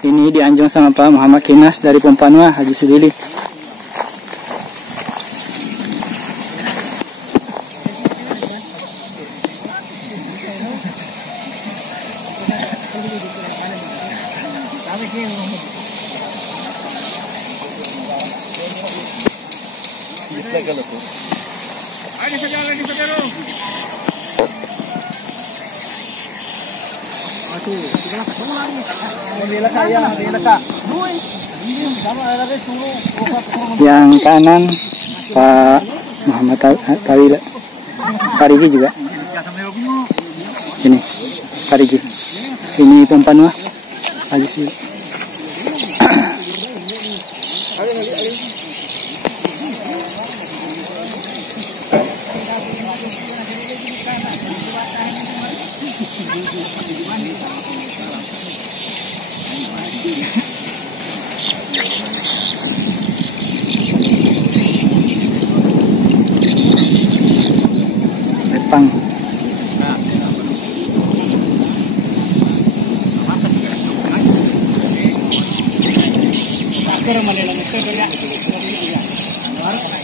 Ini dianjung sama Pak Muhammad Kinas dari Pompanua Haji Sudili. Yang kanan Pak Muhammad Tawila, Parigi juga. Ini Parigi. Ini Pompanua Haji Sudili. Lepang.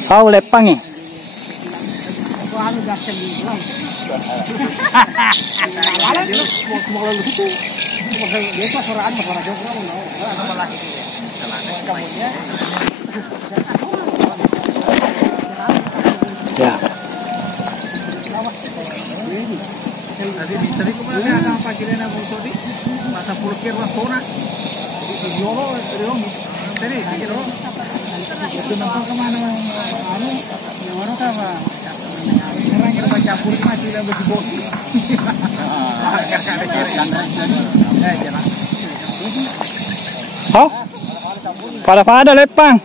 Kau lepang ya? Ya. Tadi kemarin ada apa kira nak foto di masa pulkir lah zona. Tadi kira itu nampak kemana anu yang mana apa? Sekarang kita baca pulkir masih ada bos. Oh, pada lepang.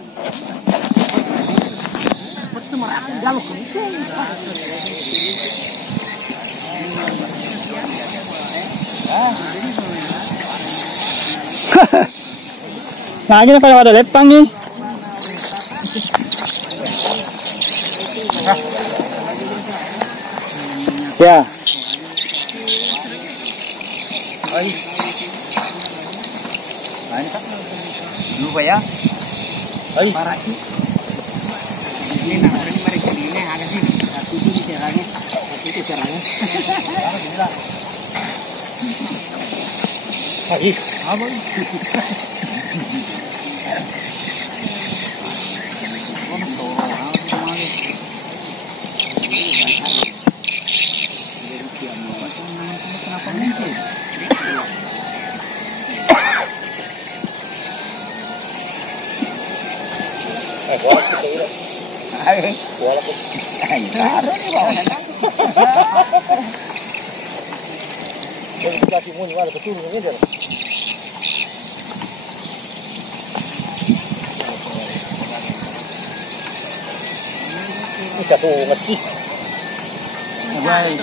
Nah, ini pada lepang nih. Ya. Lupa ya. Parah sih. Ini namanya mereka ini ada sih. Itu caranya. Itu caranya. Hai, apa? Kasih muni wala betul ini dia. Kita tuh ngasih. Sekali.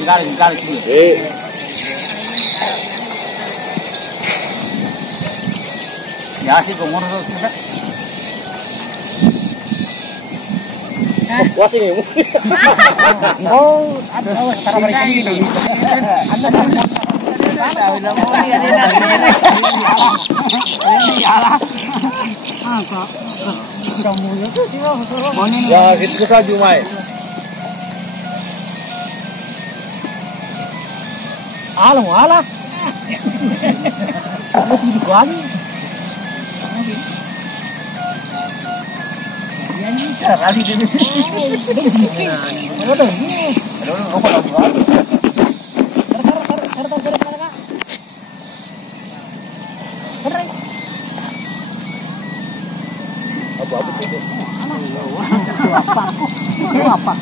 Ya sih ngomong kita. Wah sini. Oh, ada cara mereka ini. Ada ya gitu saja Mai. Alah. Itu lagi. Ini tadi ini. Apa?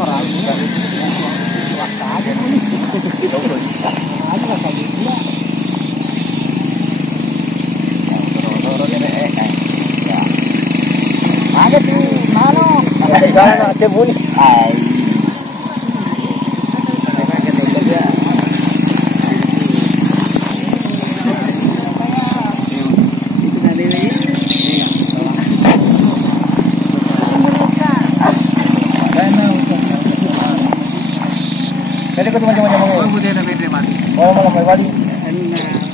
Orang ini waktu aja nih. Ada tuh mana? Ada muni. Jadi kau cuma Oh, bukan ada beda mati. Oh, malam mai wali. Ano na